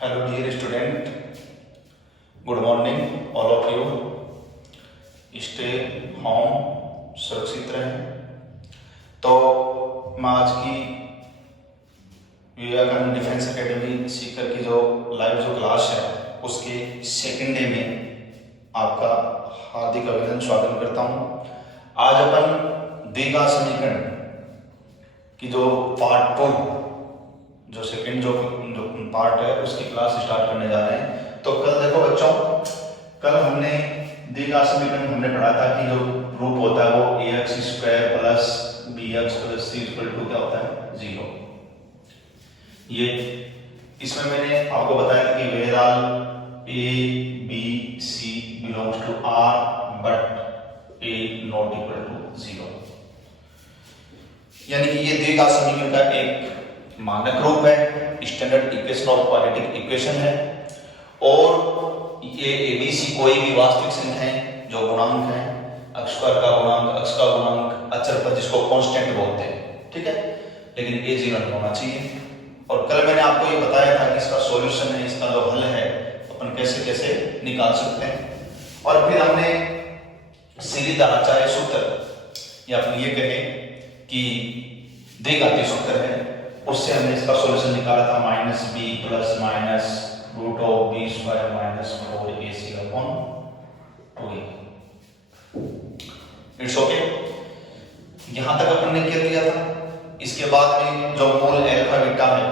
Hello dear student, good morning all of you. Stay home, सुरक्षित रहें। तो मैं आज की विवेकानंद डिफेंस एकेडमी सीकर की जो लाइव क्लास है उसके सेकंड डे में आपका हार्दिक अभिनंदन स्वागत करता हूँ। आज अपन द्विघात समीकरण की जो पार्ट 2 जो सेकंड जो पार्ट है उसकी क्लास स्टार्ट करने जा रहे हैं। तो कल देखो बच्चों, कल हमने द्विघात समीकरण हमने पढ़ा था कि जो रूप होता है वो ax² plus bx plus c equal to क्या होता है 0। ये इसमें मैंने आपको बताया था कि where all a b c belongs to r but a not equal to 0, यानी कि ये द्विघात समीकरण का एक मानक रूप है, standard equation of quadratic equation है। और ये एबीसी कोई भी वास्तविक संख्याएं जो गुणांक हैं, अक्षर का गुणांक, अक्ष का गुणांक, अचर पद जिसको कांस्टेंट बोलते हैं, ठीक है, लेकिन ये 0 नहीं होना चाहिए। और कल मैंने आपको ये बताया था कि इसका सॉल्यूशन है, इसका जो हल है अपन कैसे कैसे निकाल सकते हैं। और फिर हमने सीरीज आचार्य सूत्र या फिर ये कहें कि द्विघाती सूत्र है, उससे हमने इसका सॉल्यूशन निकाला था -b plus minus root of b square minus 4ac upon 2a। It's okay, यहां तक अपन ने क्या किया था। इसके बाद में जो मूल अल्फा बीटा है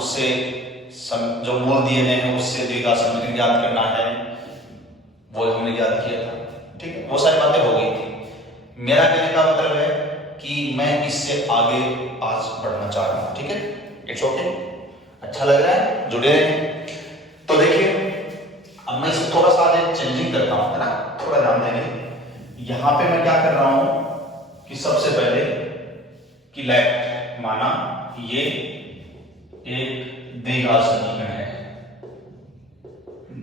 उससे जो मूल दिए गए हैं उससे द्विघात समीकरण ज्ञात करना है, वो हमने ज्ञात किया था, ठीक है। वो सारी बातें हो गई थी। मेरा कहने का मतलब है कि मैं इससे आगे आज बढ़ना चाह रहा हूं, ठीक है। इट्स ओके, अच्छा लग रहा है, जुड़े रहें। तो देखिए अब मैं इसे थोड़ा सा आगे चेंजिंग करता हूं, है ना, थोड़ा ध्यान देंगे। यहां पे मैं क्या कर रहा हूं कि सबसे पहले कि लेफ्ट माना ये एक द्विघात समीकरण है,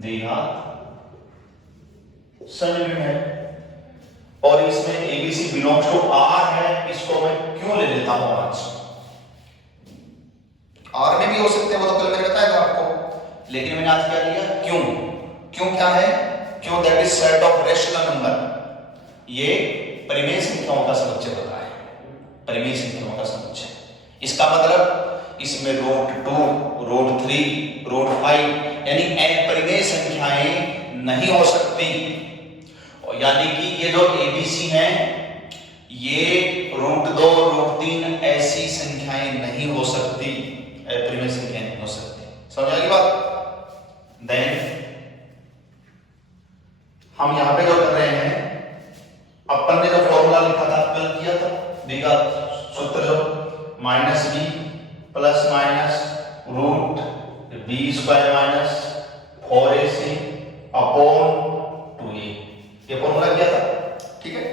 द्विघात समीकरण है और इसमें ABC बिलोंग्स टू R है। इसको मैं क्यों ले लेता हूं आज, R में भी हो सकते हैं, वो तो कल मैंने बताया था आपको, लेकिन मैंने आज क्या लिया क्यों। क्यों क्या है, क्यों that is set of rational number. ये परिमेय संख्याओं का समुच्चय होता है, परिमेय संख्याओं का समुच्चय। इसका मतलब इसमें √2, √3, √5 यानी अपरिमेय संख्याएं नहीं हो सकती। यानी कि ये जो एबीसी हैं ये √2, √3 ऐसी संख्याएं नहीं हो सकती, अपरिमेय संख्याएं नहीं हो सकती। समझ आ गई बात। देन हम यहां पे जो कर रहे हैं, अपन ने जो फॉर्मूला लिखा था कल किया था द्विघात सूत्र, जो -b plus minus root b square minus 4ac upon 2a, ये फॉर्मूला किया था, ठीक है।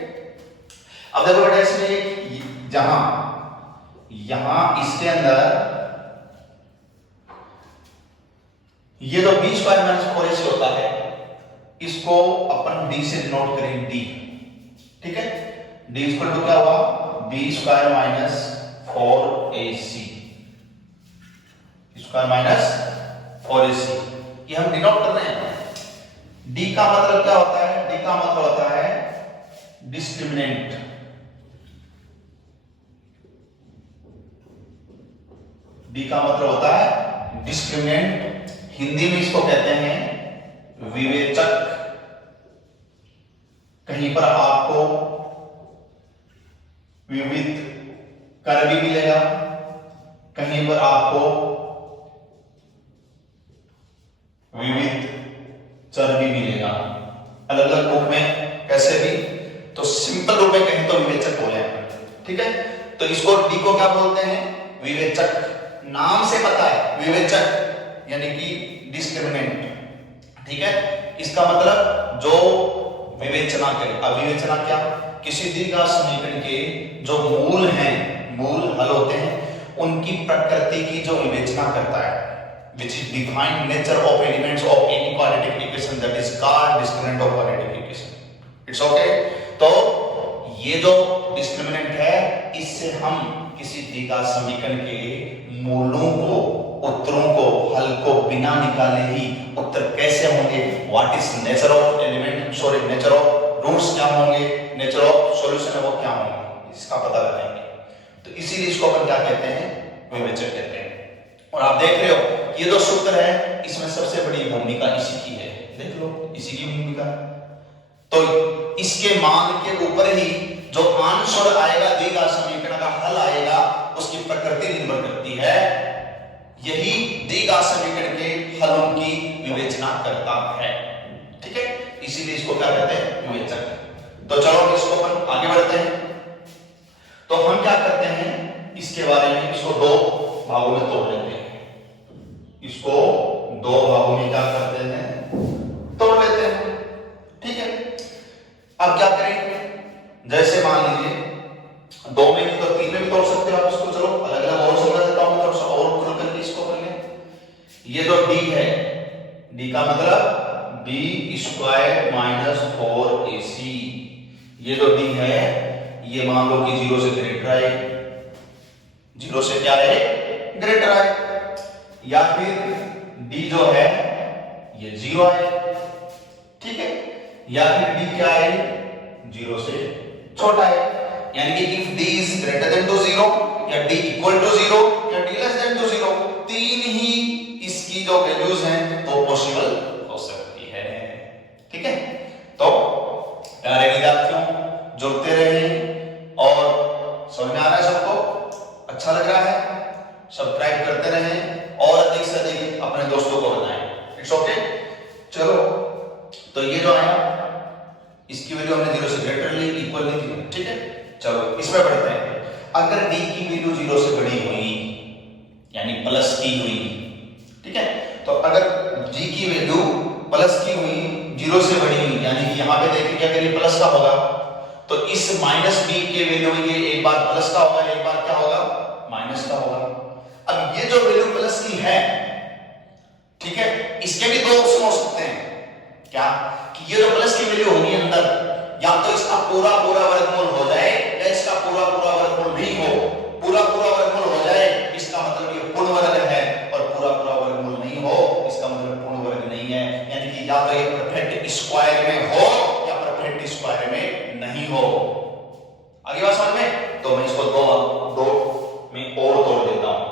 अब देखो बेटा इसमें यहां इसके अंदर ये जो b स्क्वायर माइनस 4ac होता है इसको अपन d से डिनोट करेंगे, d, ठीक है। d इक्वल टू क्या हुआ, b square minus 4ac square minus 4ac, ये हम डिनोट कर रहे हैं। d का मतलब क्या होता है, d का मतलब होता है डिस्क्रिमिनेंट। d का मतलब होता है डिस्क्रिमिनेंट, हिंदी में इसको कहते हैं विवेचक। कहीं पर आपको विविध कर भी मिलेगा, कहीं पर आपको विविध चर भी मिलेगा, अलग अलग रूप में, कैसे भी। तो सिंपल रूप में कहें तो विवेचक बोले, ठीक है। तो इसको डी को क्या बोलते हैं, विवेचक। नाम से पता है विवेचक यानी कि डिस्क्रिमिनेंट, ठीक है। इसका मतलब जो विवेचना करे। अब विवेचना क्या, किसी द्विघात समीकरण के जो मूल हैं, मूल हल होते हैं, उनकी प्रकृति की जो विवेचना करता है, which is define nature of elements of any quadratic equation, that is called discriminant of quadratic equation. It's okay। तो ये जो डिस्क्रिमिनेंट है, इससे हम किसी द्विघात समीकरण के मूलों को, उत्तरों को, हल को बिना बिना निकाले ही उत्तर कैसे होंगे, what is nature of element, sorry nature of roots क्या होंगे, नेचर ऑफ सॉल्यूशन है वो क्या होंगे, इसका पता लगाएंगे। तो इसीलिए इसको अपन क्या कहते हैं, विवेचक कहते हैं। और आप देख रहे हो ये जो सूत्र है इसमें सबसे बड़ी भूमिका इसी की है, देख लो इसी की भूमिका। तो इसके मान के ऊपर ही जो आंसर आएगा, द्विघात समीकरण का हल आएगा, उसकी प्रकृति निर्भर करती है। यही द्विघात समीकरण के हलों की विवेचना करता है, ठीक है। इसीलिए इसको क्या कहते हैं, विवेचक। तो चलो इसको अपन आगे बढ़ते हैं। तो हम क्या करते हैं इसके बारे में, इसको दो भागों में तोड़ लेते हैं, इसको दो भागों में क्या करते हैं, तोड़ लेते हैं, ठीक है। अब क्या करेंगे, जैसे मान लीजिए दो में नहीं तो तीन में भी तोड़ सकते हो आप इसको, चलो अलग अलग और समझा देता हूं, थोड़ा सा और खुल करके इसको कर लें। ये जो डी है, डी का मतलब बी स्क्वायर माइनस 4ac, ये जो डी है ये मान लो कि 0 से ग्रेटर आए, 0 से क्या है, ग्रेटर आए, या फिर डी जो है ये 0 आए, ठीक है, या फिर डी क्या है, 0 से छोटा है, यानी कि if D is greater than to 0 या डी इक्वल टू 0 या डी लेस देन टू 0, तीन ही इसकी जो वैल्यूज हैं वो पॉसिबल हो सकती है, ठीक है। तो प्यारे विद्यार्थियों जुड़ते रहिए और समझ में आ रहा है सबको, अच्छा लग रहा है, सब्सक्राइब करते रहें और अधिक से अधिक अपने दोस्तों को बताएं, इट्स ओके। चलो तो ये जो आया इसकी वैल्यू हमने 0 से ग्रेटर ली, इक्वल नहीं थी, ठीक है। चलो इसमें बढ़ते हैं। अगर d की वैल्यू 0 से बड़ी हुई यानी प्लस की हुई, ठीक है, तो अगर d की वैल्यू प्लस की हुई, 0 से बड़ी हुई, यानी कि यहां पे देखिए क्या करिए प्लस का होगा, तो इस माइनस b के वैल्यू में ये एक बार प्लस का होगा, एक बार क्या होगा, माइनस का होगा। अब ये जो वैल्यू प्लस की है, ठीक है, इसके भी दो ऑप्शन हो सकते हैं, क्या कि ये जो प्लस की वैल्यू होगी अंदर, या तो इसका पूरा पूरा वर्गमूल हो जाए या इसका पूरा पूरा वर्गमूल नहीं हो। पूरा पूरा वर्गमूल हो जाए इसका मतलब ये पूर्ण वर्ग है, और पूरा पूरा वर्गमूल नहीं हो इसका मतलब पूर्ण वर्ग नहीं है, यानी कि या तो ये परफेक्ट स्क्वायर में हो या परफेक्ट स्क्वायर में नहीं हो। आगे बात समझ में, तो मैं इसको दो में और तोड़ देता हूं,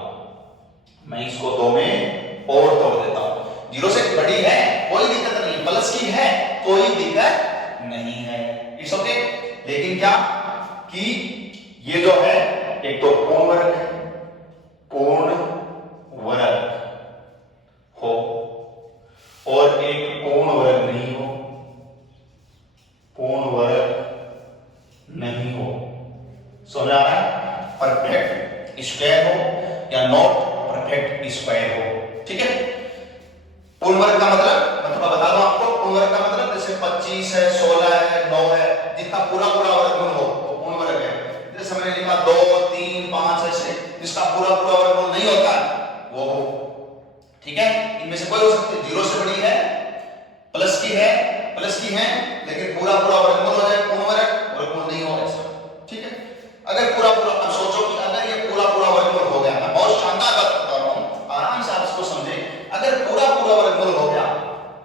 मैं इसको दो में और तोड़ देता हूं। 0 से बड़ी है कोई दिक्कत नहीं, प्लस की है कोई दिक्कत नहीं है, इट्स ओके। लेकिन क्या कि ये जो है एक तो पूर्ण वर्ग हो और एक पूर्ण वर्ग नहीं हो, पूर्ण वर्ग नहीं हो, समझ आ रहा है, परफेक्ट स्क्वायर हो या नॉट परफेक्ट स्क्वायर हो, ठीक है। पूर्ण वर्ग का मतलब मैं थोड़ा बता दूं आपको, पूर्ण वर्ग का मतलब जैसे 25 है, 16 है, 9 है, जितना पूरा पूरा वर्गमूल हो वो पूर्ण वर्ग है। जैसे मैंने लिखा 2 3 5 ऐसे जिसका पूरा पूरा वर्गमूल नहीं होता वो हो, ठीक है। इनमें से कोई हो सकती है, 0 से बड़ी है, प्लस की है लेकिन पूरा पूरा वर्गमूल हो जाए, पूर्ण वर्गमूल नहीं हो ऐसा, ठीक है। अगर पूरा पूरा, अब सोचो कि अगर ये पूरा पूरा वर्गमूल हो गया, मैं बहुत शानदार बात बता रहा हूं, आराम से आप इसको समझे, अगर पूरा पूरा वर्गमूल हो गया,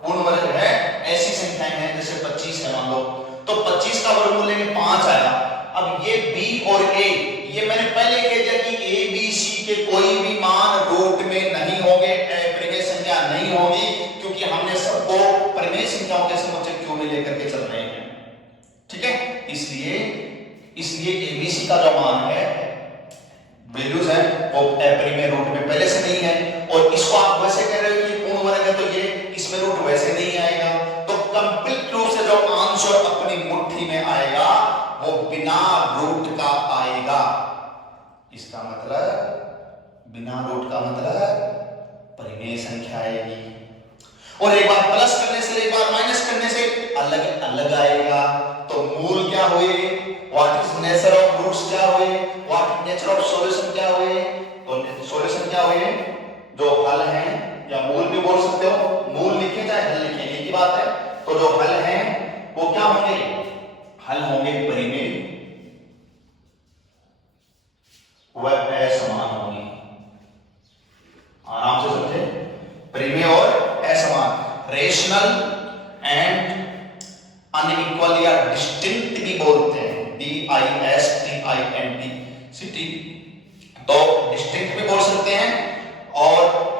पूर्ण वर्ग है, ऐसी संख्याएं हैं जैसे 25 है मान लो, तो 25 का वर्गमूल लेंगे 5 आया। अब ये b और a, ये मैंने पहले कह दिया कि a b c के कोई भी मान रूट में नहीं होंगे, परिमेय संख्या नहीं होगी, क्योंकि हमने सबको परिमेय संख्याओं के समुच्चय क्यों में लेकर के चल रहे हैं, ठीक है। इसलिए a b c का जो मान है, वैल्यूज है, वो परिमेय रूट में पहले से नहीं है, और इसको आप वैसे कह रहे हो कि पूर्ण वर्ग है तो ये इसमें रूट वैसे नहीं आएगा, तो कंप्लीट रूप से जो आंसर अपनी मुट्ठी में आएगा वो बिना रूट का आएगा। इसका मतलब बिना रूट का मतलब परिमेय संख्या आएगी, और एक बार प्लस करने से एक बार माइनस करने से अलग अलग आएगा। तो मूल क्या हुए, what is nature of roots क्या हुए, व्हाट नेचर ऑफ सॉल्यूशन क्या हुए, तो सॉल्यूशन क्या हुए, जो हल हैं, या मूल भी बोल सकते हो, मूल लिखे चाहे हल लिखे एक ही बात है। तो जो हल हैं वो क्या होंगे, हल होंगे परिमेय व असमान होंगे, आराम से समझे, परिमेय और रेशनल एंड अनइक्वल या डिस्टिंक्ट भी बोलते हैं, DISTINCT। तो डिस्टिंक्ट भी बोल सकते हैं और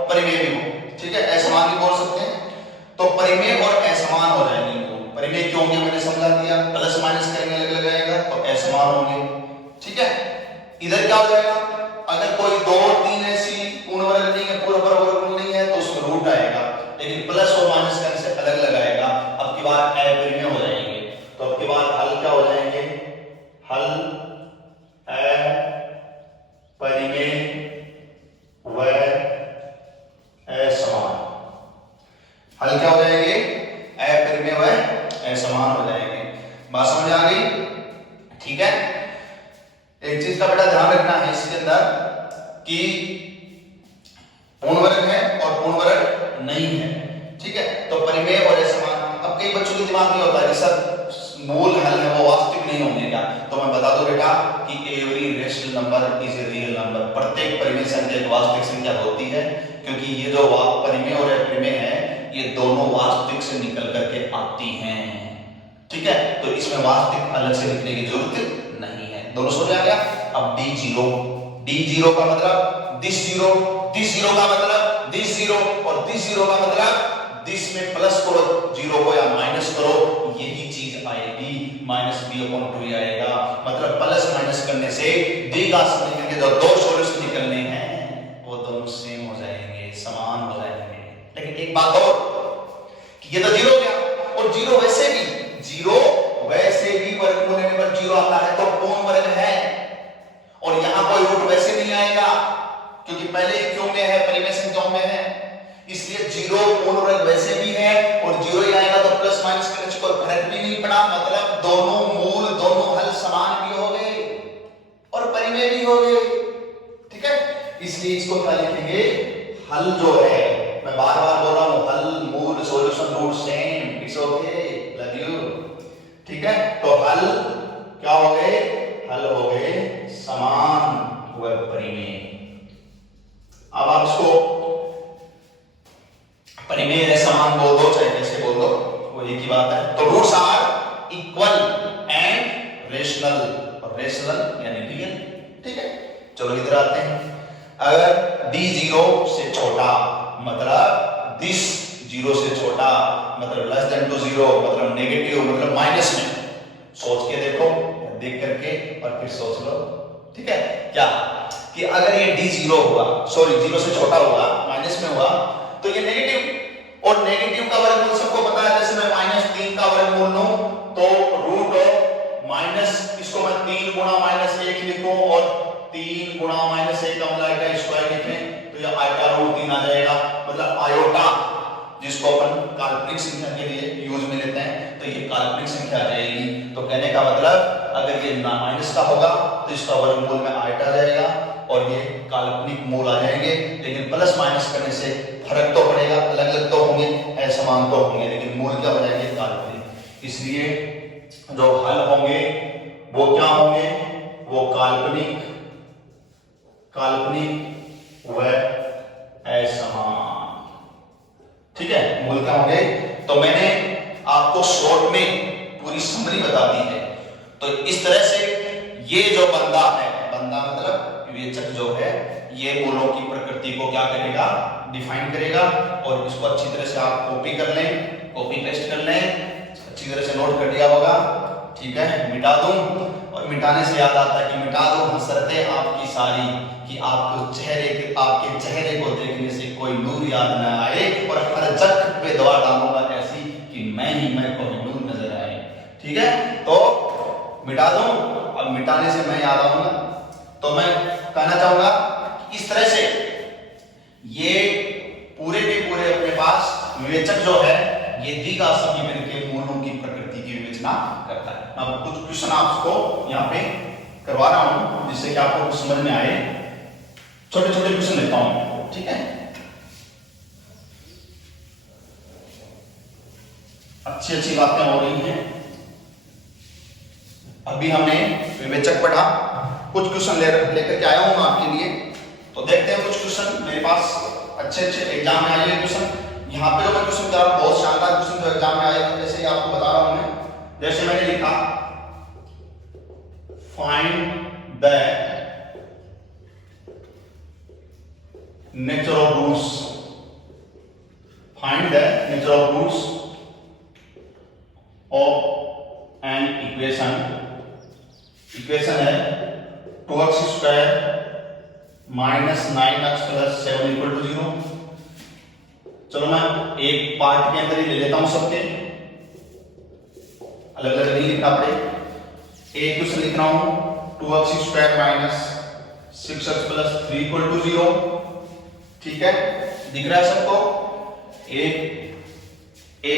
परिमेय भी, ठीक है, असमान भी बोल सकते हैं। तो परिमेय और असमान हो जाएंगे। परिमेय क्यों होंगे मैंने समझा दिया, प्लस माइनस करेंगे अलग अलग आएगा तो असमान होंगे, ठीक है। इधर क्या हो जाएगा, अगर कोई 2 3 ऐसी पूर्ण वर्ग नहीं है, पूरा वर्गमूल नहीं है तो उसमें रूट आएगा, लेकिन प्लस और माइनस करने से अलग अलग आएगा। अब की बार अपरिमेय हो जाएंगे। तो अब की बार हल क्या हो जाएंगे, हल अपरिमेय व असमान। हल क्या हो जाएंगे, अपरिमेय व असमान हो जाएंगे। बात समझ आ गई, ठीक है। एक चीज का बेटा ध्यान रखना है इसके अंदर कि पूर्ण वर्ग है और पूर्ण वर्ग नहीं है, ठीक है। तो परिमेय और असमान। अब कई बच्चों के दिमाग में होता है कि सर मूल हल है वो वास्तविक नहीं होंगे क्या, तो मैं बता दूं बेटा कि every rational number is a real number. प्रत्येक परिमेय संख्या एक वास्तविक संख्या होती है, क्योंकि ये जो परिमेय और अपरिमेय है ये दोनों वास्तविक से निकल करके आती हैं, ठीक है। तो इसमें वास्तविक अलग से लिखने की जरूरत नहीं है। दोनों समझ आ गया। अब D0 का मतलब दिस जीरो का मतलब दिस जीरो और दिस जीरो का मतलब दिस में प्लस करो जीरो को या माइनस करो, यही चीज आएगी, -b/2 आएगा। मतलब प्लस माइनस करने से दी का समीकरण के जो दो सॉल्यूशन निकलने हैं वो दोनों सेम हो जाएंगे, समान हो जाएंगे। लेकिन एक बात और कि ये तो जीरो हो गया, और जीरो वैसे भी वर्गमूल लेने पर जीरो आता है तो पूर्ण वर्ग है, और यहां कोई रूट वैसे नहीं आएगा क्योंकि पहले ही क्यों में है, परिमेय संख्याओं में है, इसलिए जीरो पूर्ण वर्ग वैसे भी है और जीरो ही आएगा तो प्लस माइनस करने से कोई फर्क भी नहीं पड़ा। मतलब दोनों मूल दोनों हल समान भी हो गए और परिमेय भी हो गए, ठीक है। इसलिए इसको क्या लिखेंगे, हल जो है, मैं बार बार बोल रहा हूं, हल मूल solution root same, it's okay, love you, ठीक है। तो हल क्या हो गए, हल हो गए समान व परिमेय। अब आप इसको परिमेय समान बोल दो चाहे कैसे बोल दो, वो एक ही बात है। तो roots are equal and rational, और रेशनल यानी रियल, ठीक है। चलो इधर आते हैं। अगर D0 से छोटा मतलब दिस 0 से छोटा मतलब लेस देन टू 0 मतलब नेगेटिव मतलब माइनस में, सोच के देखो, देख करके और फिर सोच लो, ठीक है। क्या कि अगर ये D0 हुआ, सॉरी 0 से छोटा हुआ, माइनस में हुआ, तो ये नेगेटिव, और नेगेटिव का वर्गमूल सबको पता है। जैसे मैं -3 का वर्गमूल लूं तो रूट ऑफ माइनस, इसको मैं 3 गुणा -1 लिखूं और 3 गुणा -1 का मतलब आइटा स्क्वायर लिखें तो ये आइटा √3 आ जाएगा। मतलब आयोटा जिसको अपन काल्पनिक संख्या के लिए यूज में लेते हैं, तो ये काल्पनिक संख्या आ जाएगी। तो कहने का मतलब अगर ये माइनस का होगा तो इसका वर्गमूल में आइटा आ जाएगा और ये काल्पनिक मूल आ जाएंगे। लेकिन प्लस माइनस करने से फर्क तो पड़ेगा, अलग अलग तो होंगे, असमान तो होंगे, लेकिन मूल क्या हो जाएंगे, काल्पनिक। इसलिए जो हल होंगे वो क्या होंगे, वो काल्पनिक व असमान, ठीक है। मूल क्या होंगे। तो मैंने आपको शॉर्ट में पूरी समरी बता दी है। तो इस तरह से ये जो बंदा है, बंदा मतलब विवेचक जो है, ये मूलों की प्रकृति को क्या करेगा, डिफाइन करेगा। और इसको अच्छी तरह से आप कॉपी कर लें, कॉपी पेस्ट कर लें, अच्छी तरह से नोट कर लिया होगा, ठीक है। मिटा दूं, और मिटाने से याद आता है कि मिटा दूं हसरतें आपकी सारी, कि आपके चेहरे को देखने से कोई नूर याद न आए, और हर जख्म पे दवा डालूंगा ऐसी कि मैं को नूर नजर आए, ठीक है। तो मिटा दूं, अब मिटाने से मैं याद आऊंगा। तो मैं कहना चाहूंगा इस तरह से ये पूरे के पूरे अपने पास विवेचक जो है ये द्विघात समीकरण के मूलों की प्रकृति की विवेचना करता है। अब कुछ क्वेश्चन आपको यहाँ पे करवा रहा हूं जिससे कि आपको कुछ समझ में आए। छोटे छोटे क्वेश्चन लेता हूं, ठीक है। अच्छी अच्छी बातें हो रही हैं। अभी हमने विवेचक पढ़ा, कुछ क्वेश्चन लेकर के आया हूं आपके लिए। तो देखते हैं कुछ क्वेश्चन मेरे पास अच्छे एग्जाम में आए क्वेश्चन। यहाँ पे जो मैं क्वेश्चन बता रहा हूँ बहुत शानदार क्वेश्चन जो एग्जाम में आएगा, जैसे ही आपको बता रहा हूँ मैं, जैसे मैंने लिखा find the nature of roots, find the nature of roots of an equation है 2x square minus 9x plus 7 equal to 0। चलो मैं एक पार्ट के अंदर ही ले लेता हूं, सबके अलग अलग नहीं लिखना पड़े। एक क्वेश्चन लिख रहा हूं 2x square minus 6x plus 3 equal to 0। ठीक है, दिख रहा है सबको? एक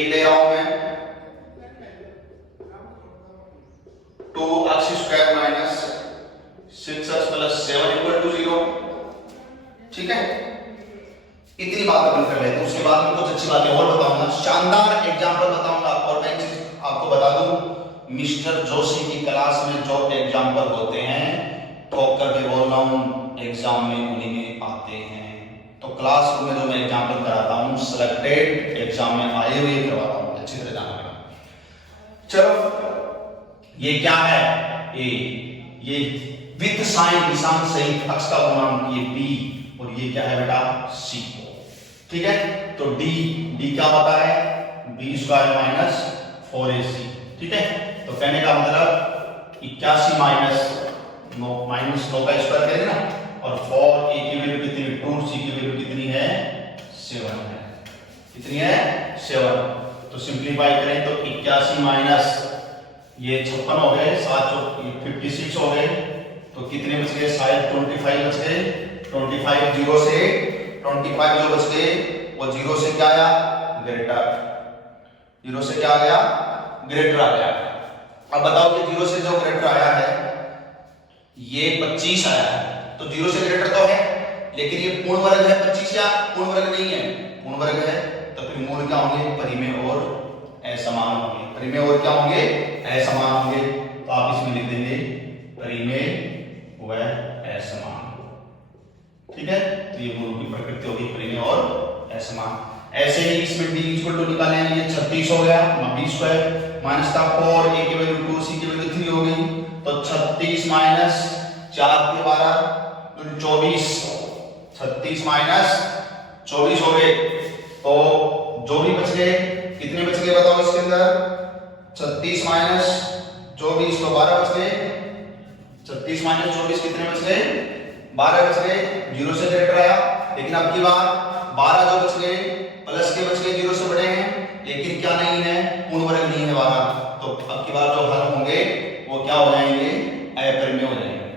ले रहा हूं मैं 2x square minus 6x plus 7 equal to 0। ठीक है, इतनी बात अपन कर लेते हैं, उसके बाद मैं कुछ अच्छी बातें और बताऊंगा, शानदार एग्जांपल बताऊंगा। और मैं एक चीज आपको बता दूं, मिस्टर जोशी की क्लास में जो एग्जांपल होते हैं ठोक करके बोल रहा हूं, एग्जाम में उन्हीं में आते हैं। तो क्लास में जो मैं एग्जांपल कराता हूं सिलेक्टेड एग्जाम में आए हुए करवाता हूं, अच्छी तरह जाना पड़ेगा। चलो ये क्या है, ये विद साइन निशान सहित अक्ष का गुणांक ये b, और ये क्या है बेटा c। ठीक है, तो d क्या होता है b स्क्वायर माइनस 4ac। ठीक है, तो कहने का मतलब 81 माइनस 9 का स्क्वायर करेंगे ना, और 4a की वैल्यू कितनी, 2c की वैल्यू कितनी है 7 है। कितनी है 7। तो सिंप्लीफाई करें तो 81 माइनस ये 56 हो गए, 7 56 हो गए, तो कितने बच गए, शायद 25 बच गए। 25 0 से 25 जो बच गए वो 0 से क्या आया, ग्रेटर। 0 से क्या आ गया, ग्रेटर आ गया। अब बताओ कि 0 से जो ग्रेटर आया है ये 25 आया है, तो 0 से ग्रेटर तो है, लेकिन ये पूर्ण वर्ग है 25 या पूर्ण वर्ग नहीं है, पूर्ण वर्ग है। तो फिर मूल क्या होंगे, परिमेय और असमान होंगे। परिमेय और क्या होंगे, असमान होंगे। तो आप इसमें लिख देंगे परिमेय व असमान। ठीक है, तो ये मूल की प्रकृति होगी परिमेय और असमान। ऐसे ही इसमें d इक्वल टू निकालेंगे, ये 36 हो गया, b स्क्वायर माइनस का 4, a की वैल्यू 2, c की वैल्यू 3 हो गई, तो 36 माइनस 4 के 12 24, 36 माइनस 24 हो गए। तो जो भी बच गए, कितने बच गए बताओ इसके अंदर, 36 माइनस 24 तो 12 बच गए। 36 माइनस 24 कितने बच गए, 12 बच गए। 0 से ग्रेटर आया, लेकिन अब की बार 12 जो बच गए प्लस के बच गए 0 से बड़े हैं, लेकिन क्या नहीं है, पूर्ण वर्ग नहीं है 12। तो अब की बार जो हल होंगे वो क्या हो जाएंगे, अपरिमेय हो जाएंगे।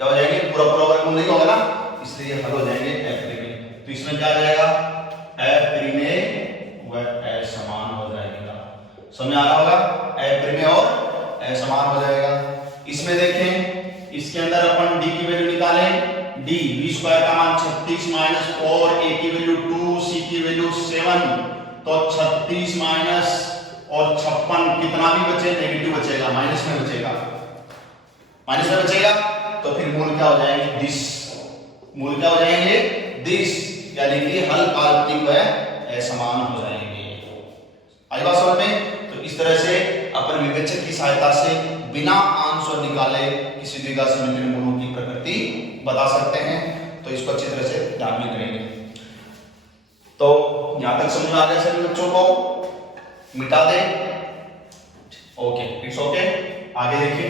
क्या हो जाएंगे, पूरा वर्ग नहीं होगा ना, इसलिए हल हो जाएंगे अपरिमेय। तो इसमें क्या आ जाएगा, अपरिमेय व असमान हो जाएगा। समझ आ रहा होगा, अपरिमेय और असमान हो जाएगा। इसमें देखें, इसके अंदर अपन d की वैल्यू निकालें, d b स्क्वायर का मान 36 माइनस 4, a की वैल्यू 2, c की वैल्यू 7, तो 36 माइनस और 56 कितना भी बचे, नेगेटिव बचेगा, माइनस में बचेगा, माइनस में बचेगा। तो फिर मूल क्या हो जाएंगे, दिस। मूल क्या हो जाएंगे, दिस, यानी कि हल काल्पनिक व असमान हो जाएंगे। आई बात समझ में? तो इस तरह से अपन विवेचक की सहायता से बिना आंश और निकाले किसी द्विघात समीकरण मूलों की प्रकृति बता सकते हैं। तो इसको अच्छी तरह से ध्यान में करेंगे। तो यहां तक समझ में आ गया सभी बच्चों को, मिटा दे। Okay, it's okay. आगे देखिए,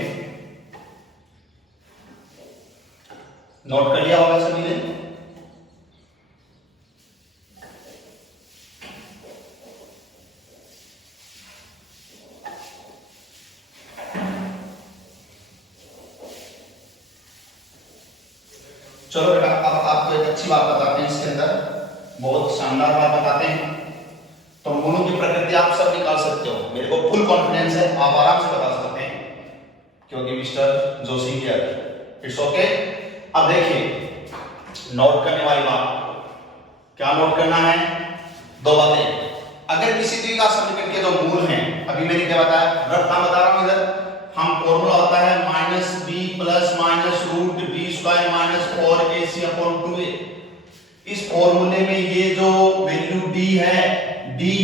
नोट कर लिया होगा सभी ने। चलो बेटा, अब आपको एक अच्छी बात बताते हैं, इसके अंदर बहुत शानदार बात बताते हैं। तो मूलों की प्रकृति आप सब निकाल सकते हो, मेरे को फुल कॉन्फिडेंस है, आप आराम से बता सकते हैं, क्योंकि mister Joshi here. It's okay. अब देखिए, नोट करने वाली बात, क्या नोट करना है, दो बातें। अगर किसी द्विघात समीकरण के जो मूल हैं, अभी मैंने क्या बताया, रफ्ता बता रहा हूं इधर, हम फॉर्मूला होता है minus B plus minus root B square minus 4ac upon 2a। इस फॉर्मूले में ये जो वैल्यू वैल्यू डी है, डी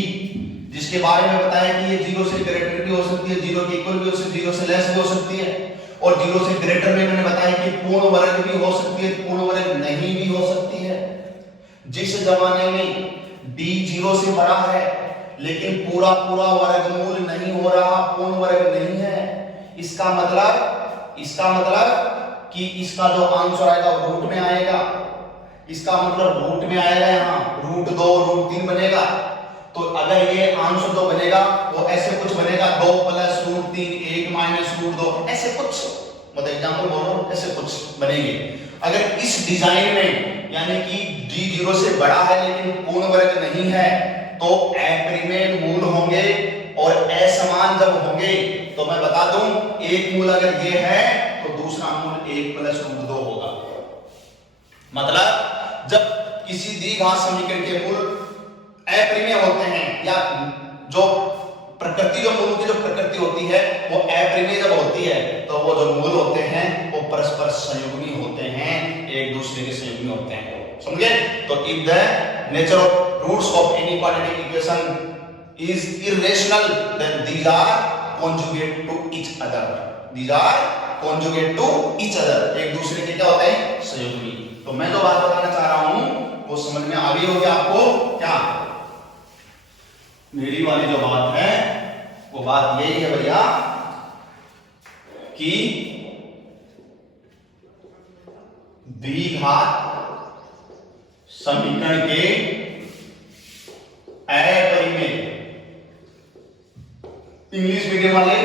जिसके बारे में बताया कि ये 0 से ग्रेटर भी हो सकती है, 0 के इक्वल भी हो सकती है, 0 से लेस भी हो सकती है, और 0 से ग्रेटर में मैंने बताया कि पूर्ण वर्ग भी हो सकती है, पूर्ण वर्ग नहीं भी हो सकती है। जिस जमाने में d 0 से बड़ा है लेकिन पूरा पूरा वर्गमूल नहीं हो रहा, पूर्ण वर्ग नहीं है, इसका मतलब कि इसका जो आंसर आएगा रूट में आएगा, इसका मतलब रूट में आएगा, यहाँ रूट 2 रूट 3 बनेगा। तो अगर ये आंसर जो बनेगा वो ऐसे कुछ बनेगा, 2 प्लस रूट 3 1 माइनस रूट 2, ऐसे कुछ, मतलब एग्जाम्पल बोल रहा हूं, ऐसे कुछ बनेंगे। अगर इस डिजाइन में यानी कि d 0 से बड़ा है लेकिन पूर्ण वर्ग नहीं है तो अपरिमेय मूल होंगे, और असमान जब होंगे तो मैं बता दूं एक मूल अगर ये है तो दूसरा मूल 1 प्लस रूट 2 होगा। मतलब जब किसी द्विघात समीकरण के मूल अपरिमेय होते हैं, या जो प्रकृति, जो मूल की जो प्रकृति होती है वो अपरिमेय जब होती है तो वो जो मूल होते हैं वो परस्पर संयुग्मी होते हैं, एक दूसरे के संयुग्मी होते हैं। समझे? तो if the nature of roots of any quadratic equation is irrational then these are conjugate to each other, these are conjugate to each other, एक दूसरे के क्या होते हैं? संयुग्मी। तो मैं जो बात बताना चाह रहा हूं वो समझ में आ गई होगी आपको? क्या मेरी वाली जो बात है वो बात यही है भैया कि द्विघात समीकरण के अपरिमेय, इंग्लिश मीडियम वाले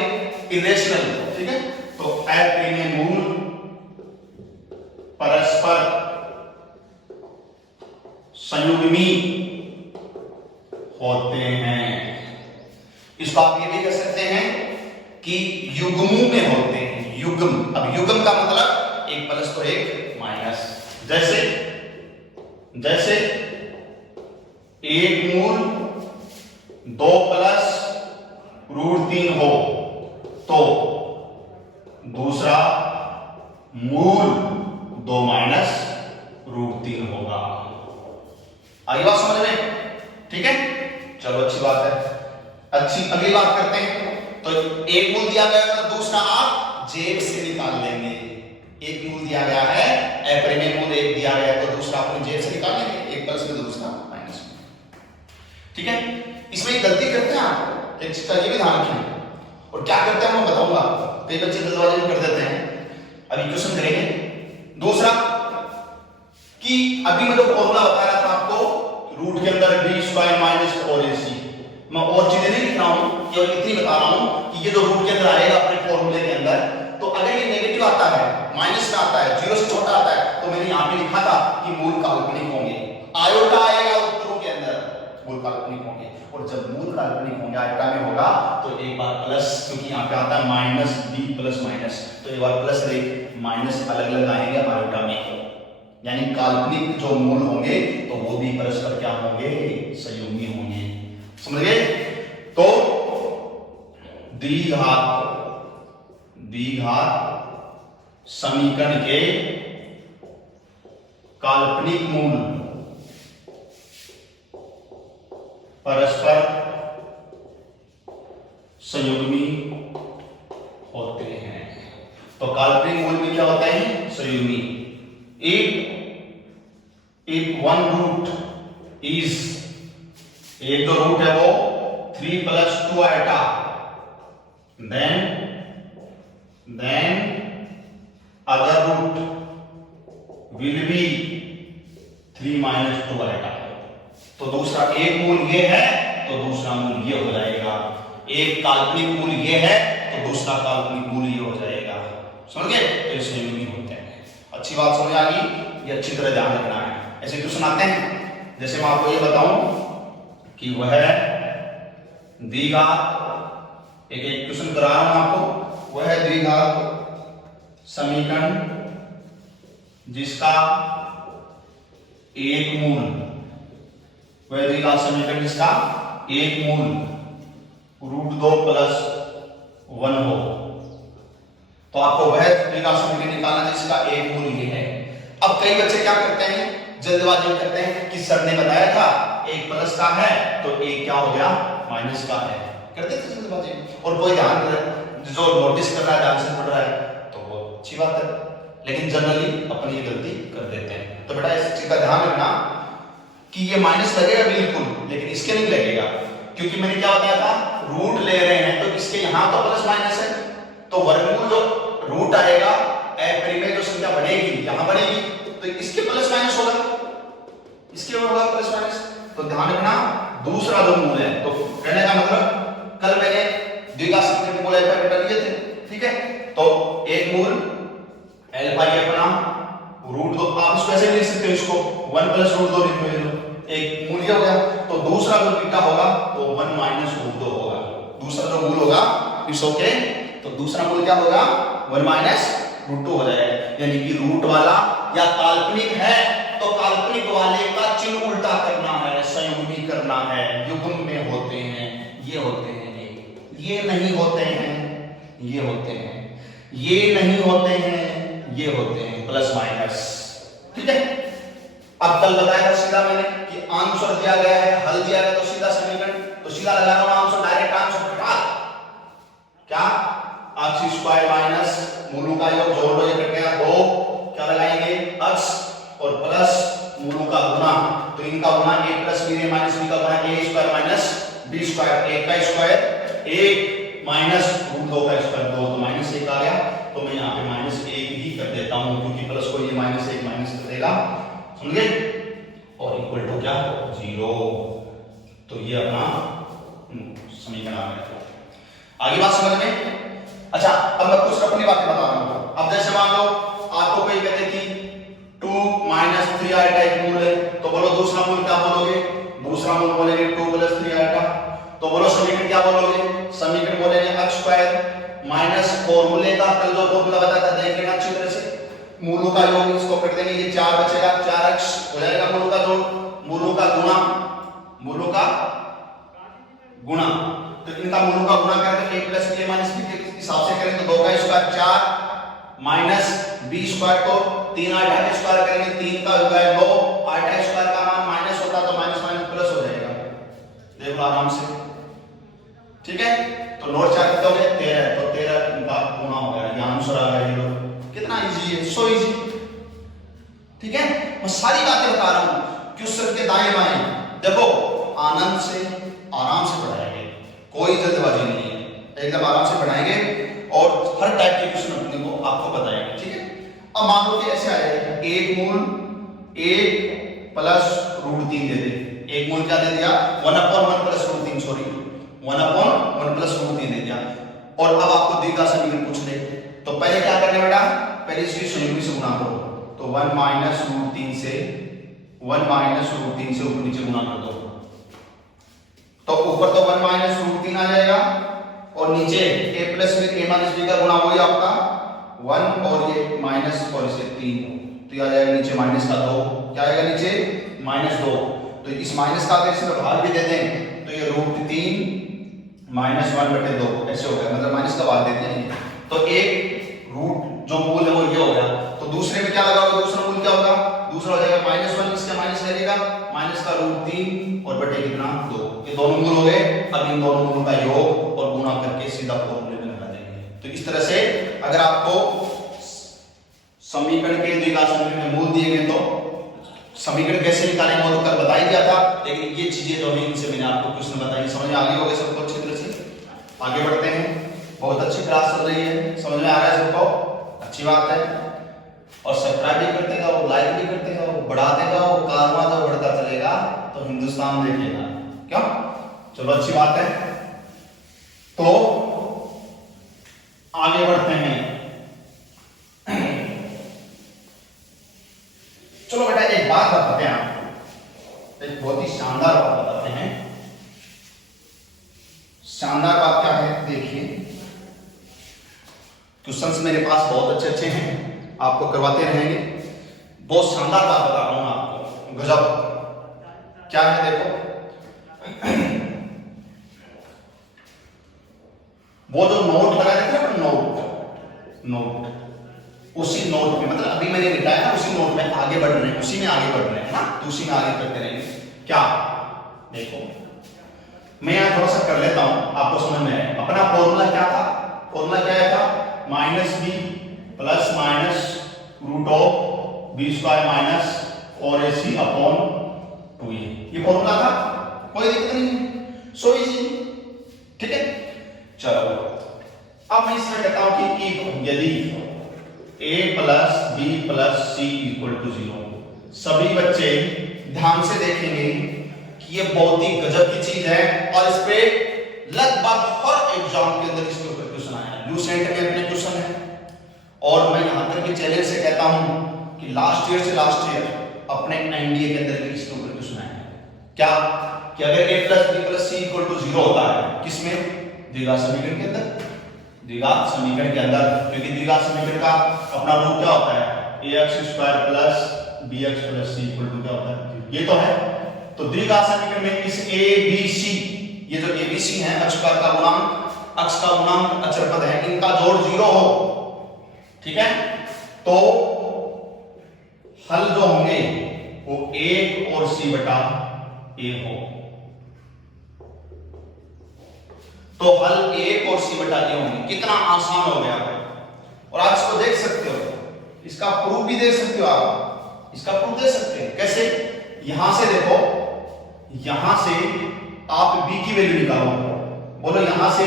इरेशनल, ठीक है? तो अपरिमेय मूल परस्पर संयुग्मी होते हैं। इसको आप ये भी कह सकते हैं कि युग्मों में होते हैं, युग्म। अब युग्म का मतलब एक प्लस तो एक माइनस, जैसे एक मूल 2 प्लस रूट 3 हो तो दूसरा मूल 2 माइनस रूट 3 होगा। आई बात समझ में? ठीक है, चलो अच्छी बात है। अच्छी अगली बात करते हैं। तो एक मूल दिया गया तो दूसरा आप जेब से निकाल लेंगे। एक मूल दिया गया है, अपरिमेय मूल एक दिया गया है तो दूसरा अपनी जेब से निकाल लेंगे, एक प्लस में दूसरा माइनस में। ठीक है, इसमें एक गलती करते हैं आप, एक चीज का ये भी ध्यान रखें, और क्या करते हैं मैं बताऊंगा। कई बच्चे जल्दबाजी में कर देते हैं। अभी क्वेश्चन करेंगे। दूसरा कि अभी मैं जो फॉर्मूला बता रहा था आपको, रूट के अंदर b स्क्वायर माइनस 4ac, मैं और चीजें नहीं लिख रहा हूं, केवल इतनी बता रहा हूं कि ये जो रूट के अंदर आएगा अपने फॉर्मूले के अंदर, तो अगर ये नेगेटिव आता है, माइनस में आता है, 0 से छोटा आता है, तो मैंने यहां पे लिखा था कि मूल काल्पनिक होंगे। आयोटा आएगा उत्तरों के अंदर, मूल काल्पनिक होंगे, और जब मूल काल्पनिक होंगे आयोटा में होगा तो एक बार प्लस, क्योंकि यहाँ पे आता है माइनस b प्लस माइनस, तो एक बार प्लस रे माइनस अलग अलग आएंगे आयोटा में, यानी काल्पनिक जो मूल होंगे तो वो भी परस्पर क्या होंगे? संयुग्मी होंगे। समझ गए? तो द्विघात समीकरण के काल्पनिक मूल परस्पर संयुग्मी होते हैं। तो काल्पनिक मूल में क्या होता है? संयुग्मी। if one root is, एक जो रूट है वो 3 plus 2 iota, then other root will be 3 minus 2 iota। तो दूसरा एक मूल ये है तो दूसरा मूल ये हो जाएगा, एक काल्पनिक मूल ये है तो दूसरा काल्पनिक मूल ये हो जाएगा। समझ गए? तो ये संयुग्मी होते हैं। अच्छी बात समझ आ गई, ये अच्छी तरह ध्यान रखना है। ऐसे क्वेश्चन आते हैं, जैसे मैं आपको ये बताऊं कि वह द्विघात, एक क्वेश्चन करा रहा हूं आपको, वह द्विघात समीकरण जिसका एक मूल, वह द्विघात समीकरण जिसका एक मूल रूट 2 प्लस 1 हो, तो आपको वह द्विघात समीकरण निकालना है जिसका एक मूल ये है। अब कई बच्चे क्या करते हैं? जल्दबाजी करते हैं कि सर ने बताया था एक प्लस का है तो एक क्या हो गया माइनस का है। करते थे जल्दबाजी और कोई ध्यान जो नोटिस कर रहा है ध्यान से पढ़ रहा है तो वो अच्छी बात है, लेकिन जनरली अपनी ये गलती कर देते हैं। तो बेटा इस चीज का ध्यान रखना कि ये माइनस लगेगा बिल्कुल, लेकिन इसके नहीं लगेगा, क्योंकि मैंने क्या बताया था रूट ले रहे हैं तो इसके यहां तो प्लस माइनस है, तो वर्गमूल जो रूट आएगा में जो संख्या बढ़ेगी यहां बढ़ेगी तो इसके प्लस माइनस होगा, इसके होगा प्लस माइनस। तो ध्यान रखना दूसरा जो मूल है, तो कहने का मतलब कल मैंने द्विघात संख्या के मूल अल्फा बीटा लिए थे, ठीक है। तो एक मूल अल्फा ये अपना रूट दो, आप इसको ऐसे लिख सकते हो, इसको 1 प्लस रूट 2 लिख लो, एक मूल हो गया। तो दूसरा जो बीटा होगा वो 1 माइनस रूट 2 होगा, दूसरा जो मूल होगा इट्स ओके। तो दूसरा मूल क्या होगा 1 माइनस रूट 2 हो जाएगा, यानी कि रूट वाला या काल्पनिक है तो काल्पनिक वाले का चिन्ह उल्टा करना है, संयुग्मी करना है, युग्म में होते हैं, ये होते हैं, ये नहीं होते हैं, ये होते हैं, ये नहीं होते हैं, ये होते हैं, प्लस माइनस, ठीक है। अब कल बताया था सीधा मैंने कि आंसर दिया गया है, हल दिया गया तो सीधा समीकरण, तो सीधा लगा रहा हूं आंसर, डायरेक्ट आंसर घटा क्या x स्क्वायर माइनस मूलों का योग जोड़ लो, ये कट गया 2, क्या लगाएंगे x और प्लस मूलों का गुना, तो इनका गुना a plus b minus b का गुना a square minus b square, a का स्क्वायर 1 माइनस रूट 2 का स्क्वायर 2, तो माइनस 1 आ गया। तो मैं यहाँ पे माइनस 1 ही कर देता हूँ क्योंकि प्लस को ये माइनस 1 माइनस कर देगा, समझे, और इक्वल टू क्या 0। तो ये अपना समीकरण आ गया। आगे बात समझ में। अच्छा अब मैं कुछ अपनी बातें बता रहा हूँ। अब जैसे मान लो आपको कोई कहते कि 2 माइनस 3 आइटा एक मूल है, तो बोलो दूसरा मूल क्या बोलोगे, दूसरा मूल बोलेंगे 2 प्लस 3 आइटा, तो बोलो समीकरण क्या बोलोगे, समीकरण बोलेंगे x स्क्वायर माइनस फॉर्मूले का कल जो फॉर्मूला बताया था देख लेना अच्छी तरह से, मूलों का योग इसको कर देंगे, ये 4 बचेगा, 4x हो जाएगा मूलों का जोड़, मूलों का गुणा, मूलों का गुणा, तो इनका मूलों का गुणा करके a plus b minus b के हिसाब से करें तो 2 का स्क्वायर 4 माइनस b स्क्वायर को 3 8 का स्क्वायर करेंगे 3 का स्क्वायर 9, 8 का स्क्वायर का मान माइनस होता तो माइनस माइनस प्लस हो जाएगा, देख लो आराम से, ठीक है। तो नोट 4 कितना हो गया 13, तो 13 इनका गुणा हो गया, ये आंसर आ गया, ये लो कितना इजी है, सो इजी, ठीक है। मैं सारी बातें बता रहा हूं क्वेश्चन के दाएं बाएं देखो, आनंद से आराम से पढ़ाएंगे, कोई जल्दबाजी नहीं है, एकदम आराम से पढ़ाएंगे और हर टाइप के क्वेश्चन अपने को आपको बताएंगे, ठीक है। अब मान लो कि ऐसे आएगा एक मूल 1 प्लस रूट 3 दे दे, एक मूल क्या दे दिया 1/1 plus root 3, sorry 1/1 plus root 3 दे दिया, और अब आपको द्विघात समीकरण पूछ ले, तो पहले क्या करना बेटा, पहले इसकी संयुग्मी से गुणा करो, तो 1 माइनस रूट 3 से 1 माइनस रूट 3 से ऊपर नीचे गुणा कर दो, तो ऊपर तो 1 माइनस रूट 3 आ जाएगा और नीचे a plus a minus b का गुणा वही आपका 1 और ये माइनस और इसे 3, तो ये आ जाएगा नीचे माइनस का 2, क्या आएगा नीचे -2, तो इस माइनस का अगर इसमें भाग भी दे दें तो ये रूट 3 माइनस 1/2 ऐसे हो गया, मतलब माइनस का भाग देते हैं, तो एक रूट जो मूल है वो ये हो गया, तो दूसरे में क्या लगा होगा, दूसरा मूल क्या होगा, दूसरा हो जाएगा -1, इसका माइनस लगेगा, माइनस का रूट 3 और बटे कितना 2, ये दोनों मूल हो गए। अब इन दोनों मूलों का योग और गुणा करके सीधा फॉर्मूले में लगा देंगे। तो इस तरह से अगर आपको समीकरण के द्विघात समीकरण में मूल दिए गए तो समीकरण कैसे निकालेंगे वो तो कल बता ही दिया था, लेकिन ये चीजें जो है इनसे मैंने आपको क्वेश्चन बताई, समझ में आ गई होगी सबको अच्छी तरह से। आगे बढ़ते हैं, बहुत अच्छी क्लास चल रही है, समझ में आ रहा है सबको, अच्छी बात है, और सब्सक्राइब भी करते जाओ, लाइक भी करते जाओ, बढ़ाते जाओ, कारवां तो बढ़ता चलेगा तो हिंदुस्तान देखेगा, क्यों, चलो अच्छी बात है। तो आगे बढ़ते हैं, चलो बेटा एक बात बताते हैं आपको, एक बहुत ही शानदार बात बताते हैं। शानदार बात क्या है देखिए, क्वेश्चंस मेरे पास बहुत अच्छे अच्छे हैं, आपको करवाते रहेंगे, बहुत शानदार बात बता रहा हूं आपको, गजब। क्या है देखो, वो जो नोट लगा देते हैं ना, नोट उसी नोट में, मतलब अभी मैंने लिखा है ना उसी नोट में आगे बढ़ रहे हैं, उसी में आगे बढ़ रहे हैं ना, तो उसी में आगे करते रहेंगे। क्या देखो मैं यहाँ थोड़ा सा कर लेता हूं, आपको समझ में आए। अपना फॉर्मूला क्या था? फॉर्मूला क्या था? Minus B plus minus root of B square minus 4ac upon 2a, ये फॉर्मूला था, कोई दिक्कत नहीं, सो इजी, ठीक है। चलो अब मैं इसमें कहता हूं कि यदि a plus B plus C equal to 0, सभी बच्चे ध्यान से देखेंगे कि ये बहुत ही गजब की चीज है और इस पे लगभग हर एग्जाम के अंदर इसके ऊपर क्वेश्चन आया है। लूसेंट में अपने क्वेश्चन है और मैं यहां तक के चैलेंज से कहता हूं कि लास्ट ईयर से लास्ट ईयर अपने एनडीए के अंदर भी इसके ऊपर क्वेश्चन आया है। क्या कि अगर a plus B plus C equal to 0 होता है, किसमें? द्विघात समीकरण के अंदर, द्विघात समीकरण के अंदर, क्योंकि द्विघात समीकरण का अपना रूप क्या होता है? ax square plus bx plus c equal to क्या होता है? ये तो है। तो द्विघात समीकरण में इस a b c, ये जो a b c है अक्ष का गुणांक अचर पद है, इनका जोड़ 0 हो, ठीक है, तो हल जो होंगे वो 1 और c बटा a हो। तो हल 1 और c बटा a होंगे। कितना आसान हो गया और आप इसको देख सकते हो, इसका प्रूफ भी देख सकते हो, आप इसका प्रूफ दे सकते हैं। कैसे? यहां से देखो, यहां से आप b की वैल्यू निकालो, बोलो यहां से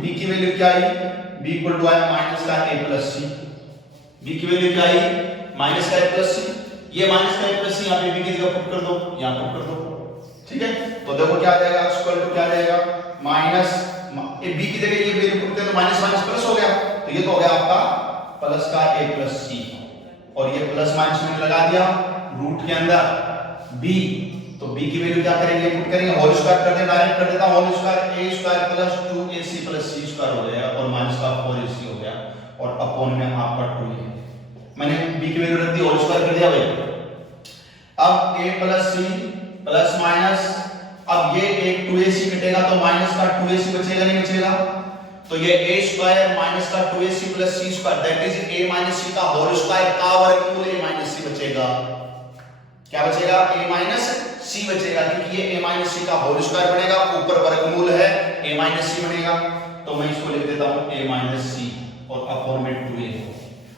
b की वैल्यू क्या आई? b इक्वल टू आया माइनस का a प्लस c, b की वैल्यू क्या आई? माइनस का a प्लस c, ये माइनस का a प्लस c यहां पे b की जगह पुट कर दो, यहां पुट कर दो, ठीक है। तो देखो क्या आ जाएगा, x इक्वल टू क्या आ जाएगा? माइनस b की जगह ये वैल्यू पुट कर दो, माइनस माइनस प्लस हो गया, तो ये तो हो गया आपका प्लस का a प्लस c, और ये प्लस माइनस में लगा दिया रूट के अंदर b, तो b की वैल्यू क्या करेंगे? पुट करेंगे, होल स्क्वायर कर दें, डायरेक्ट कर देता हूं, whole square a square plus 2ac plus c square हो गया और माइनस का 4ac हो गया और अपॉन में आपका 2a, मैंने b की वैल्यू रख दी, होल स्क्वायर कर दिया भाई। अब a plus c plus minus, अब ये एक 2ac कटेगा तो माइनस का 2ac बचेगा, नहीं बचेगा? तो ये a स्क्वायर माइनस का 2ac plus c square, that is a minus c का होल स्क्वायर का वर्गमूल a माइनस c बचेगा। क्या बचेगा? a माइनस c बचेगा, क्योंकि ये a माइनस c का होल स्क्वायर बनेगा, ऊपर वर्गमूल है a माइनस c बनेगा, तो मैं इसको लिख देता हूं a माइनस c और अपॉन में 2a।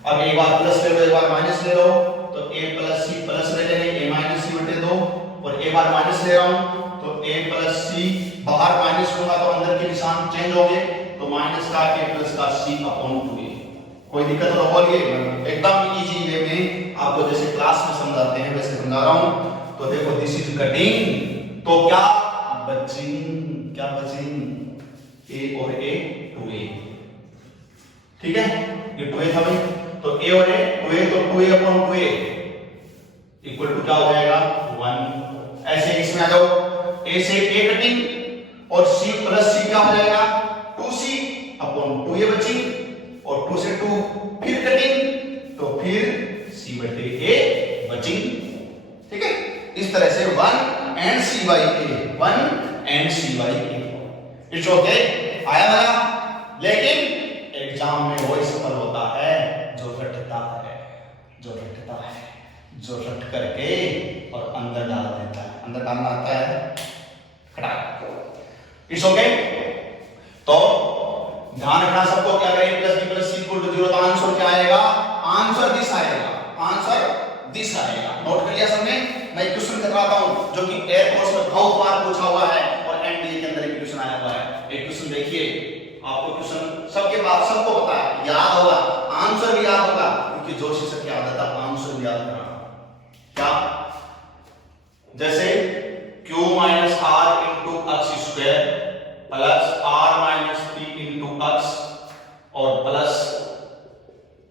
अब एक बार प्लस ले लो, एक बार माइनस ले लो, तो a प्लस c प्लस ले लेंगे, a माइनस c बटे 2, और एक बार माइनस ले रहा हूं तो a प्लस c, बाहर माइनस होगा तो अंदर के निशान चेंज होंगे, तो माइनस का a प्लस का c अपॉन 2a। कोई दिक्कत हो तो बोलिए, एकदम इजी वे में आपको जैसे क्लास में समझाते हैं वैसे समझा रहा हूं। तो देखो दिस इज कटिंग, तो क्या बचिंग, क्या बचिंग? a और a 2a, ठीक है, ये 2a था भाई, तो a और a 2a, तो 2a upon 2a equal to क्या हो जाएगा? 1। ऐसे इसमें आ जाओ, a से a कटिंग और c प्लस c क्या हो जाएगा? 2c अपॉन 2a बची, और 2 से 2 फिर कटिंग, तो फिर c बटे a बची, ठीक है। इस तरह से 1 and c by a, 1 and c by a, it's okay, आया मजा। लेकिन एग्जाम में वही सफल होता है जो रटता है, जो रटता है, जो रट करके और अंदर डाल देता है, अंदर डालना आता है, हटा, इट्स ओके। तो ध्यान रखना सबको, क्या करें? Plus B plus C equal to 0, तो आंसर क्या आएगा? आंसर दिस आएगा, आंसर दिस आएगा। नोट कर लिया सबने? मैं एक क्वेश्चन करवाता हूं जो कि एयरफोर्स में बहुत बार पूछा हुआ है और एनडीए के अंदर एक क्वेश्चन आया हुआ है। एक क्वेश्चन देखिए, आपको क्वेश्चन सबके पास, सबको पता है, याद होगा, आंसर भी याद होगा, क्योंकि जो शिक्षक की आदत है आंसर भी याद करना। क्या? जैसे q minus r into x square plus r minus p into x और plus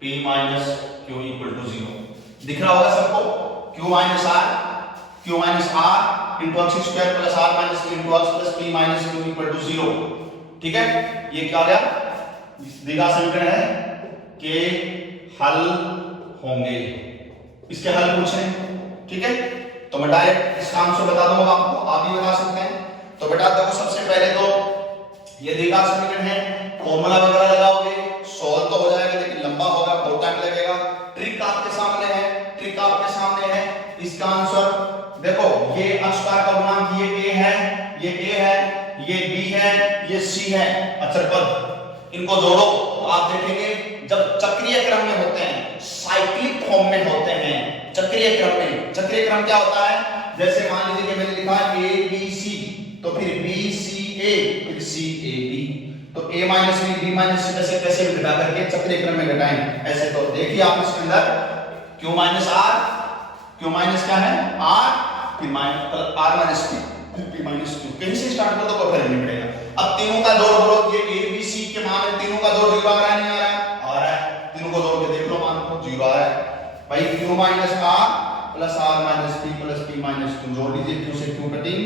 p minus q equal to 0। दिख रहा होगा सबको? q minus r into x square plus r minus p into x plus p minus q equal to 0, ठीक है। ये क्या गया? द्विघात समीकरण है के हल होंगे, इसके हल पूछे, ठीक है। तो मैं डायरेक्ट इसका आंसर बता दूंगा आपको, आप भी बता सकते हैं। तो बेटा देखो, सबसे पहले तो ये द्विघात समीकरण है, फॉर्मूला वगैरह लगाओगे, सॉल्व तो हो जाएगा, लेकिन लंबा होगा, बहुत टाइम लगेगा। ट्रिक आपके सामने है, ट्रिक आपके सामने है। इसका आंसर देखो, ये अक्ष का गुणांक ये a है ए है, ये बी है, ये सी है अचर पद। इनको जोड़ो तो आप देखेंगे जब चक्रीय क्रम में होते हैं, साइक्लिक फॉर्म में होते हैं, चक्रीय क्रम में, चक्रीय क्रम क्या होता है, जैसे मान लीजिए कि मैंने लिखा ए बी सी, तो फिर बी सी ए, फिर सी ए बी, तो a माइनस बी माइनस सी कैसे कैसे घटा करके चक्रीय क्रम में घटाएं। ऐसे तो देखिए आप इसके अंदर q minus R, q minus क्या है r, फिर माइनस r माइनस p, फिर p माइनस q, कहीं से स्टार्ट कर दो कोई फर्क नहीं पड़ेगा। अब तीनों का जोड़ बोलो, ये a b c के मान में तीनों का जोड़ 0 आ रहा है नहीं आ रहा है? आ रहा है। तीनों को जोड़ के देख लो, मान को 0 आ रहा है भाई। q minus r plus r minus p plus p minus q जोड़ लीजिए, q से q कटिंग,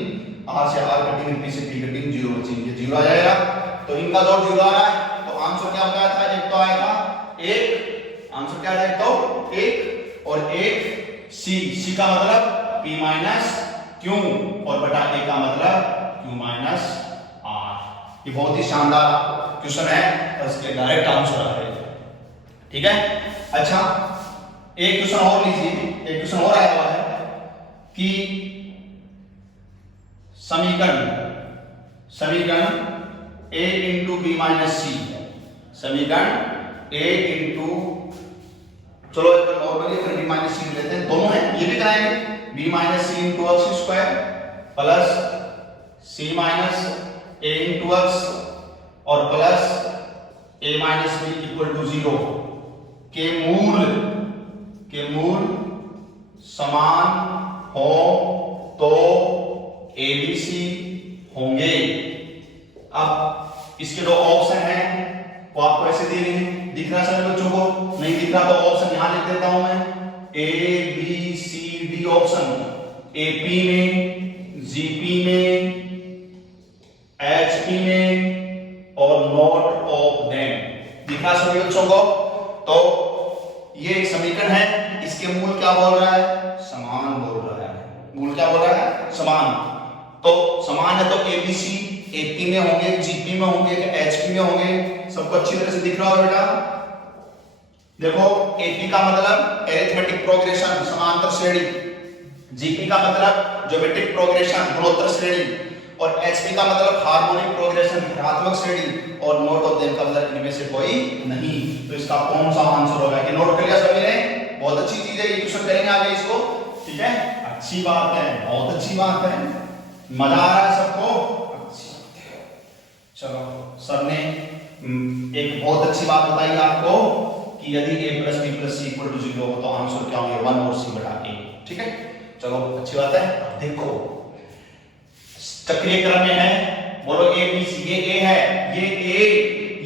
r से r कटिंग, p से p कटिंग, 0 बचेंगे, 0 आ जाएगा। तो इनका जोड़ 0 आ रहा है, तो आंसर क्या बताया था, एक तो आया था 1, आंसर क्या है तो 1 और 1 c का मतलब p माइनस q और बटा a का मतलब q माइनस r। ये बहुत ही शानदार क्वेश्चन है और इसके डायरेक्ट आंसर आ रहे हैं, ठीक है। अच्छा एक क्वेश्चन और लीजिए, एक क्वेश्चन और आया हुआ है कि समीकरण a into B minus C, समीकरण a इंटू, चलो एक बार नॉर्मली फिर बी माइनस सी लेते हैं, दोनों हैं ये भी कराएंगे, B minus C into x square plus C minus A into x और plus a minus B equal to 0 के मूल समान हो तो ABC होंगे। अब इसके दो ऑप्शन हैं वो आपको ऐसे दिए गए हैं, दिख रहा है सभी बच्चों को? नहीं दिख रहा तो ऑप्शन यहां लिख देता हूं मैं, A B C D option, AP में, GP में, HP में और नॉट ऑफ देम, दिख रहा सभी बच्चों को? तो ये एक समीकरण है, इसके मूल क्या बोल रहा है, समान बोल रहा है, मूल क्या बोल रहा है, समान। तो समान है तो ABC AP में होंगे, GP में होंगे, HP में होंगे, सबको अच्छी तरह से दिख रहा होगा बेटा? देखो AP का मतलब एरिथमेटिक प्रोग्रेशन समांतर श्रेणी, GP का मतलब ज्योमेट्रिक प्रोग्रेशन गुणोत्तर श्रेणी और HP का मतलब हार्मोनिक प्रोग्रेशन ऋणात्मक श्रेणी और नोट ऑफ देम का मतलब इनमें से कोई नहीं। तो इसका कौन सा आंसर होगा? ये नोट कर लिया सभी ने? बहुत अच्छी चीज है, ये क्वेश्चन करेंगे आगे इसको, ठीक है। अच्छी बात है, बहुत अच्छी बात है, मजा आ रहा है सबको? अच्छी बात है। चलो सर ने एक बहुत अच्छी बात बताई आपको कि यदि a plus B plus C equal to 0 हो तो आंसर क्या होंगे 1 और c बटा a, ठीक है। चलो अच्छी बात है। देखो चक्रीय क्रम में है, बोलो a b c, ये a है, ये a,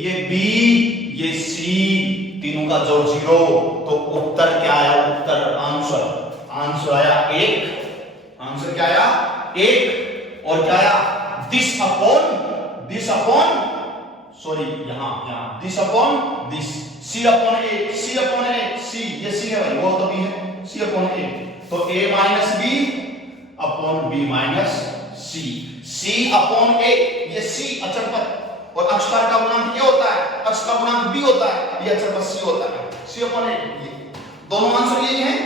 ये b, ये c, तीनों का जोड़ 0, तो उत्तर क्या आया? उत्तर आंसर आया 1, आंसर क्या आया 1 और क्या आया दिस अपॉन सॉरी यहां this upon this, c upon a, c ये c है भाई, वो तो b है, c अपॉन a, तो a minus b upon b minus c upon a, ये c अचर पद और अक्षकार का गुणांक ये होता है, अक्ष का गुणांक b होता है, ये अचर पद c होता है, c अपॉन a, ये दोनों आंसर यही हैं।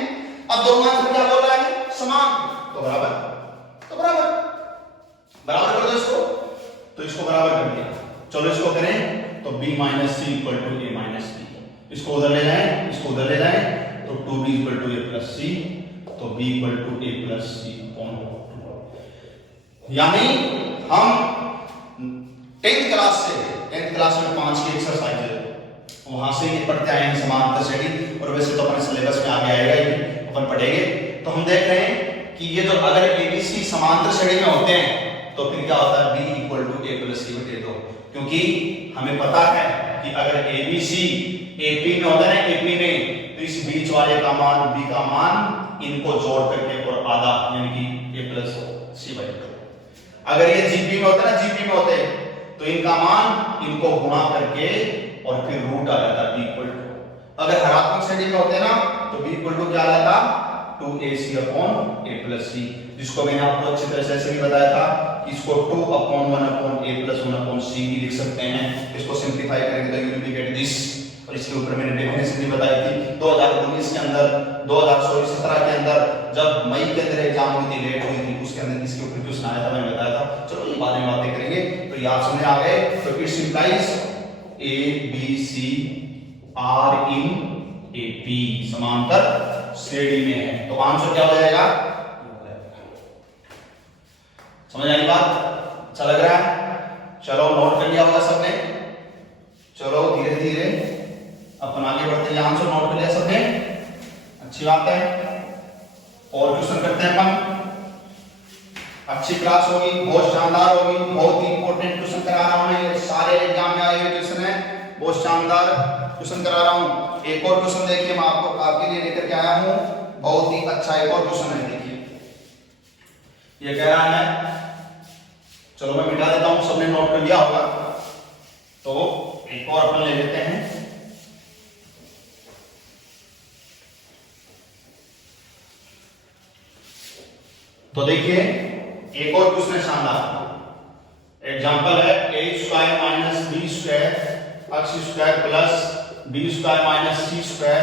अब दोनों आंसर क्या बोल रहा है? समान, तो बराबर कर दो इसको, तो इसको बराबर कर दिया। चलो इसको करें तो b minus C equal to a minus b, इसको उधर ले जाएं, इसको उधर ले जाएं, तो 2b equal to a plus c, तो b equal to a plus c upon 2। यानी हम 10th क्लास में 5 की एक्सरसाइज है वहां से ये पढ़ते आए हैं समांतर श्रेणी, और वैसे तो अपने सिलेबस में आगे आएगा ही, अपन पढ़ेंगे। तो हम देख रहे हैं कि ये जो अगर ABC समांतर श्रेणी में होते हैं तो फिर क्या होता है b equal to a plus c बटे 2, क्योंकि हमें पता है कि अगर ABC AP में होता है ना, AP में, तो इस बीच वाले का मान b का मान इनको जोड़ करके और आधा यानी कि a प्लस c बटे 2। अगर ये GP में होता है ना, GP में होते हैं तो इनका मान इनको गुणा करके और फिर रूट आ जाता b इक्वल टू। अगर हरात्मक श्रेणी में होते हैं ना तो b इक्वल टू क्या आ जाता 2ac upon a plus c, जिसको मैंने आपको अच्छी तरह से ऐसे भी बताया था कि इसको 2 upon 1 upon a plus 1 upon c भी लिख सकते हैं। इसको सिंपलीफाई करेंगे तो यू विल गेट दिस, और इसके ऊपर मैंने डेफिनेशन भी बताई थी 2019 के अंदर 2017 के अंदर जब मई के अंदर एग्जाम हुई थी, लेट हुई थी, उसके अंदर इसके ऊपर क्वेश्चन आया था, मैंने बताया था। चलो ये बाद में बातें करेंगे। तो ये आप समझ आ गए। तो it's implies A B C are in A P, समांतर श्रेणी में है। तो आंसर क्या हो जाएगा? समझ आई बात? अच्छा लग रहा है? चलो नोट कर लिया होगा सबने। चलो धीरे धीरे अपन आगे बढ़ते हैं। आंसर नोट कर लिया सबने, अच्छी बात है। और क्वेश्चन करते हैं अपन। अच्छी क्लास होगी, बहुत शानदार होगी, बहुत ही इंपॉर्टेंट क्वेश्चन करा रहा हूं मैं। सारे एग्जाम में आए हुए क्वेश्चन है, बहुत शानदार क्वेश्चन करा रहा हूं। एक और क्वेश्चन देखिए, मैं आपको आपके लिए लेकर के आया हूं, बहुत ही अच्छा एक और क्वेश्चन है। देखिए ये कह रहा है, चलो मैं मिटा देता हूं, सबने नोट कर लिया होगा। तो एक और अपन ले लेते हैं। तो देखिए एक और क्वेश्चन है शानदार। एग्जांपल है a square minus B square x square plus b square minus c square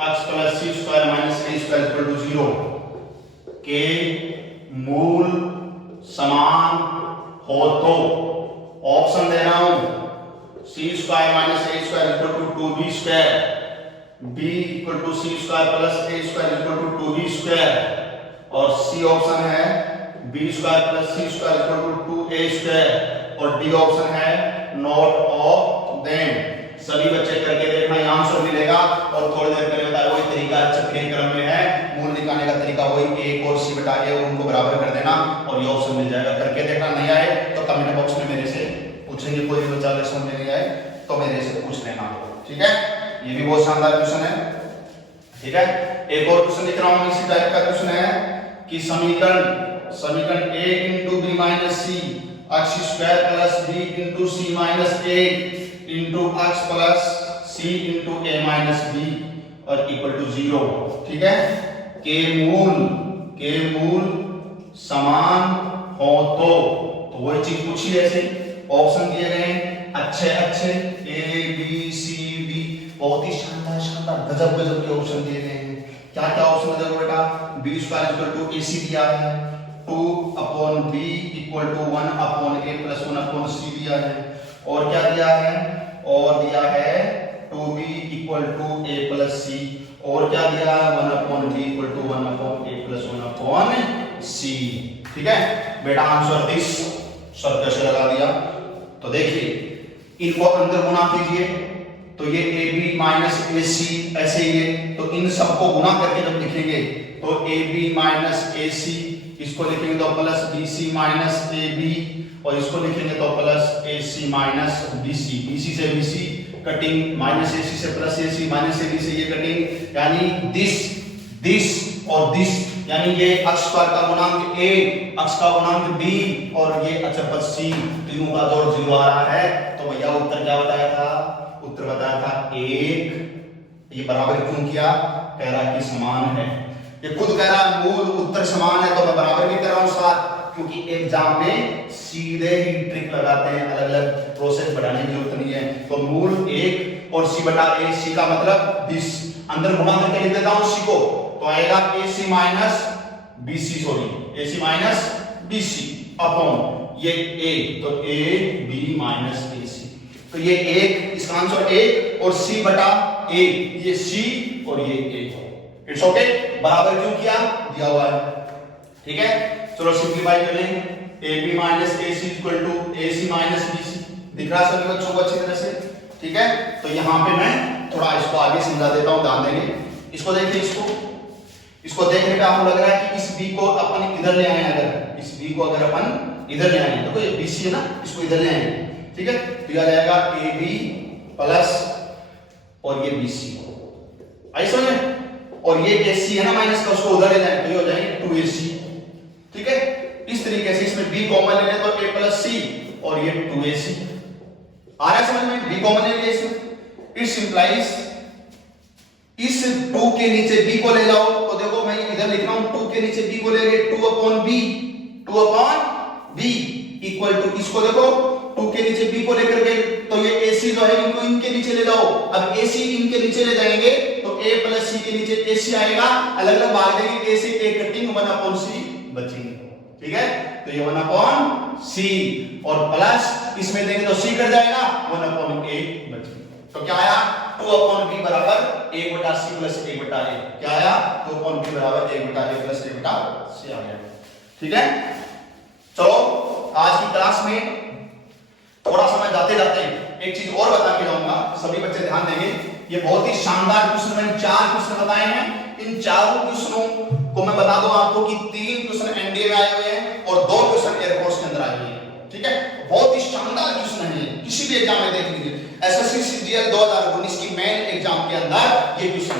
x plus c square minus a square equal to 0 के मूल समान हो तो ऑप्शन दे रहा हूं c square minus a square equal to 2b square, b equal to c square plus a square equal to 2b square, और C option है B square plus C square equal to 2a square, और D option है not of them. सभी बच्चे करके देखना, ये answer मिलेगा। और थोड़ी देर पहले बताया वही तरीका चक्रीय क्रम में है, मूल निकालने का तरीका वही, a और c बटा a उनको बराबर कर देना और ये ऑप्शन मिल जाएगा। करके देखना। नहीं आए तो कमेंट बॉक्स में मेरे से पूछेंगे, कोई भी बच्चा समझ में नहीं आए तो मेरे से पूछ लेना, ठीक है। ये भी बहुत शानदार क्वेश्चन है, ठीक है। एक और क्वेश्चन लिख रहा हूं, इसी टाइप का क्वेश्चन है कि समीकरण a into B minus C X square plus B into C minus A into x plus C into A minus B और इक्वल टू 0, ठीक है। के मूल समान हो तो वही चीज पूछी है। ऐसे ऑप्शन दिए गए हैं अच्छे a b c d, बहुत ही शानदार गजब के ऑप्शन दिए गए हैं। क्या क्या ऑप्शन देखो बेटा, b square equal to a c दिया है, 2 upon b equal to 1 upon a plus 1 upon c दिया है, और क्या दिया है, और दिया है 2b equal to a plus c, और क्या दिया है 1 upon b equal to 1 upon a plus 1 upon c, ठीक है बेटा। आंसर दिस सब कैसे लगा दिया। तो देखिए इनको अंदर गुना कीजिए, तो ये ए बी माइनस ए सी ऐसे ही है, तो इन सबको गुना करके जब लिखेंगे तो ए बी माइनस ए सी, इसको लिखेंगे तो plus b c minus a b, और इसको लिखेंगे तो plus a c minus b c, b c से b c cutting, minus a c से plus a c, minus a b से ये कटिंग, यानी दिस और दिस, यानी ये अक्ष पर का गुणांक a, अक्ष का गुणांक b, और ये अचरपद c, तीनों का जोड़ 0 आ रहा है। तो भैया उत्तर क्या बताया था? उत्तर बताया था 1। ये बराबर क्यों किया? कह रहा कि समान है। ये खुद कह रहा मूल उत्तर समान है, तो मैं बराबर भी कर रहा हूं साथ, क्योंकि एग्जाम में सीधे ही ट्रिक लगाते हैं, अलग अलग प्रोसेस बढ़ाने की जरूरत नहीं है। तो मूल 1 और c बटा a, c का मतलब 20, अंदर गुणा करके लिख देता हूं c को, तो आएगा ac minus bc, sorry ac minus bc upon ये a, तो a b माइनस ac, तो ये 1, इसका आंसर 1 और c बटा a, ये c और ये a। इट्स ओके, बराबर क्यों किया? दिया हुआ है, ठीक है। चलो सिंपलीफाई कर लेंगे, ab minus ac equal to ac minus bc, दिख रहा है सभी बच्चों को अच्छी तरह से, ठीक है। तो यहां पे मैं थोड़ा इसको आगे समझा देता हूं, ध्यान देंगे। इसको देखिए, इसको देखने पे आपको लग रहा है कि इस b को अपन इधर ले आए, अगर इस b को अगर अपन इधर ले आए, देखो ये bc है ना, इसको इधर ले आए, ठीक है। तो यह आ जाएगा ab प्लस और ये bc, ऐसा है, और ये ac है ना माइनस का, उसको उधर ले जाए तो ये हो जाएंगे 2ac, ठीक है। इस तरीके से इसमें b कॉमन ले लें तो a प्लस c और ये 2ac आ रहा है समझ में, b कॉमन ले लिया इसमें। इट्स इंप्लाइज इस 2 के नीचे b को ले जाओ, तो देखो मैं इधर लिख रहा हूं 2 के नीचे b को ले गए, 2 अपॉन b इक्वल टू, इसको देखो 2 के नीचे b को लेकर गए तो ये ac जो है इनको इनके नीचे ले जाओ। अब ac इनके नीचे ले जाएंगे तो a प्लस c के नीचे ac आएगा, अलग अलग भाग देंगे, a से a कटिंग 1/c बचेंगे। ठीक है, तो ये 1/c और प्लस इसमें देंगे तो c कट जाएगा, 1/a बचेगा। तो क्या आया 2/b बराबर 1/c प्लस 1/a। क्या आया 2/b बराबर 1/a प्लस 1/c आ गया। ठीक है, चलो आज की क्लास में थोड़ा समय जाते जाते एक चीज और बता के जाऊंगा, सभी बच्चे ध्यान देंगे। ये बहुत ही शानदार क्वेश्चन, मैंने 4 क्वेश्चन बताए हैं। इन चारों क्वेश्चनों को मैं बता दूं आपको कि 3 क्वेश्चन एनडीए में आए हुए हैं और 2 क्वेश्चन एयरफोर्स के अंदर आए हुए हैं। ठीक है, बहुत ही शानदार क्वेश्चन है, किसी भी एग्जाम में देख लीजिए। एसएससी सीजीएल 2019 की मेन एग्जाम के अंदर ये क्वेश्चन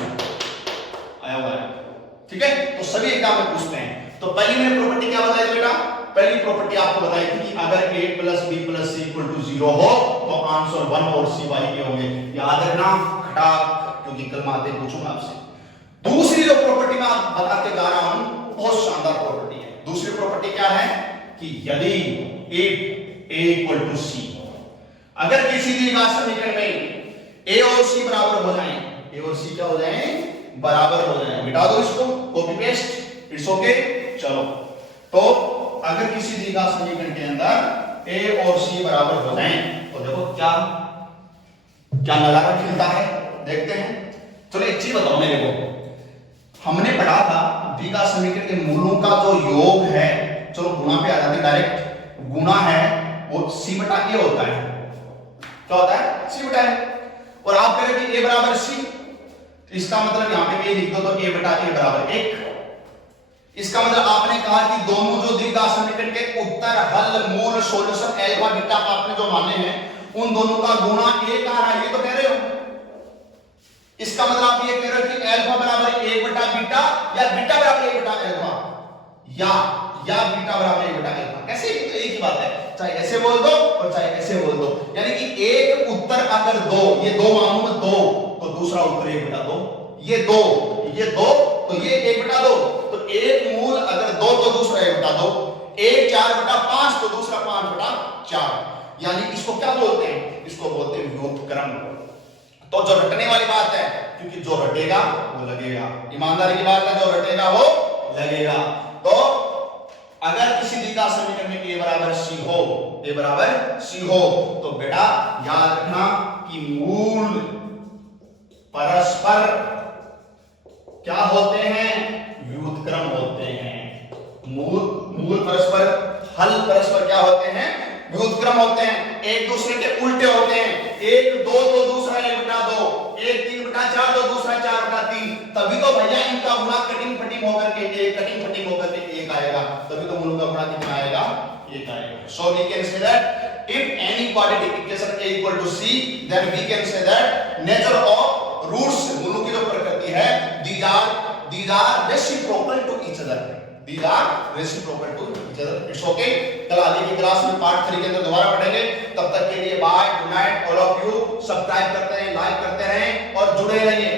आया हुआ है। ठीक है, तो सभी एग्जाम में पूछते हैं। तो पहली मैंने प्रॉपर्टी क्या बताई थी बेटा? पहली प्रॉपर्टी आपको बताई थी कि अगर a plus b plus c equal to 0 हो तो आंसर 1 और c y के होंगे। याद रखना खटाक, क्योंकि कल मैं आते पूछूंगा आपसे। दूसरी जो प्रॉपर्टी मैं आप बता के जा रहा हूं बहुत शानदार प्रॉपर्टी है। दूसरी प्रॉपर्टी क्या है कि यदि a इक्वल टू c, अगर किसी दी गई समीकरण में a और c बराबर हो जाएं, a और c क्या हो जाएं? बराबर हो जाएं। मिटा दो इसको, कॉपी पेस्ट, इट्स ओके। चलो, तो अगर किसी दी गई समीकरण के अंदर a और c बराबर हो जाएं तो देखो क्या क्या नजारा खिलता है, देखते हैं। चलो एक चीज बताओ मेरे को, हमने पढ़ा था दी गई समीकरण के मूलों का जो योग है, चलो गुणा पे आ जाते डायरेक्ट, गुणा है वो c बटा a होता है। क्या होता है? c बटा a। और आप कह रहे कि a बराबर c, इसका मतलब यहां पे a लिख दो तो a बटा a बराबर 1। इसका मतलब आपने कहा कि दोनों जो दी गई समीकरण के उत्तर, हल, मूल, सॉल्यूशन अल्फा बीटा आपने जो माने हैं उन दोनों का गुणा a आ रहा है, ये तो कह रहे हो। इसका मतलब आप ये कह रहे हो कि अल्फा बराबर 1 बटा बीटा या बीटा बराबर 1 बटा अल्फा या बीटा बराबर 1 बटा अल्फा। कैसे? तो एक ही बात है, चाहे ऐसे बोल दो और चाहे ऐसे बोल दो। यानी कि एक उत्तर अगर 2, ये 2 मानू में 2 तो दूसरा उत्तर 1 बटा 2, ये 2 तो ये 1 बटा 2, तो एक मूल अगर 2 तो दूसरा 1 बटा 2, एक 4 बटा 5 तो दूसरा 5 बटा 4। यानी इसको क्या बोलते हैं? इसको बोलते हैं व्युत्क्रम। तो जो रटने वाली बात है, क्योंकि जो रटेगा वो लगेगा, ईमानदारी की बात है, जो रटेगा वो लगेगा। तो अगर किसी दी गई समीकरण में a बराबर c हो तो बेटा याद रखना कि मूल परस्पर क्या होते हैं? व्युत्क्रम होते हैं। मूल परस्पर, हल परस्पर क्या होते हैं? व्युत्क्रम होते हैं, एक दूसरे के उल्टे होते हैं। एक 2 तो दूसरा 1 बटा 2, एक 3 बटा 4 तो दूसरा 4 बटा 3। तभी तो भैया इनका गुणा कटिंग फटिंग होकर के 1 आएगा, तभी तो मूलों का गुणा कितना आएगा? 1 आएगा। So we can say that if any quadratic equation a equal to c, then we can say that nature of roots, मूलों की जो प्रकृति है, these are reciprocal to each other, it's okay. कल आगे की क्लास में पार्ट 3 के अंदर दोबारा पढ़ेंगे। तब तक के लिए bye, good night all of you. Subscribe करते रहें, लाइक करते रहें और जुड़े रहिए।